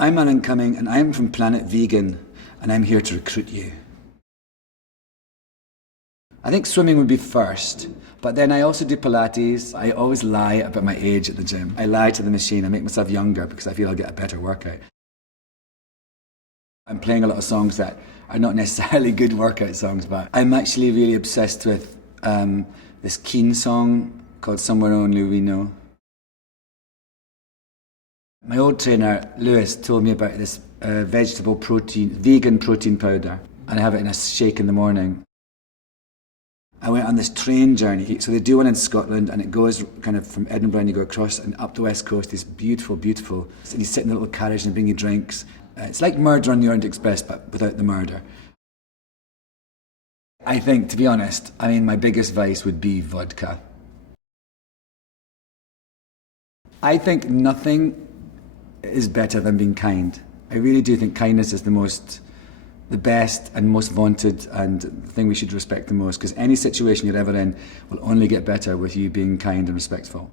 I'm Alan Cumming and I'm from Planet Vegan and I'm here to recruit you. I think swimming would be first, but then I also do Pilates. I always lie about my age at the gym. I lie to the machine, I make myself younger because I feel I'll get a better workout. I'm playing a lot of songs that are not necessarily good workout songs, but I'm actually really obsessed with this Keen song called Somewhere Only We Know. My old trainer, Lewis, told me about this vegan protein powder, and I have it in a shake in the morning. I went on this train journey, so they do one in Scotland, and it goes kind of from Edinburgh and you go across and up the west coast, these beautiful, and you sit in a little carriage and they bring you drinks. It's like Murder on the Orient Express, but without the murder. I think, to be honest, my biggest vice would be vodka. I think nothing is better than being kind. I really do think kindness is the best and most vaunted and the thing we should respect the most, because any situation you're ever in will only get better with you being kind and respectful.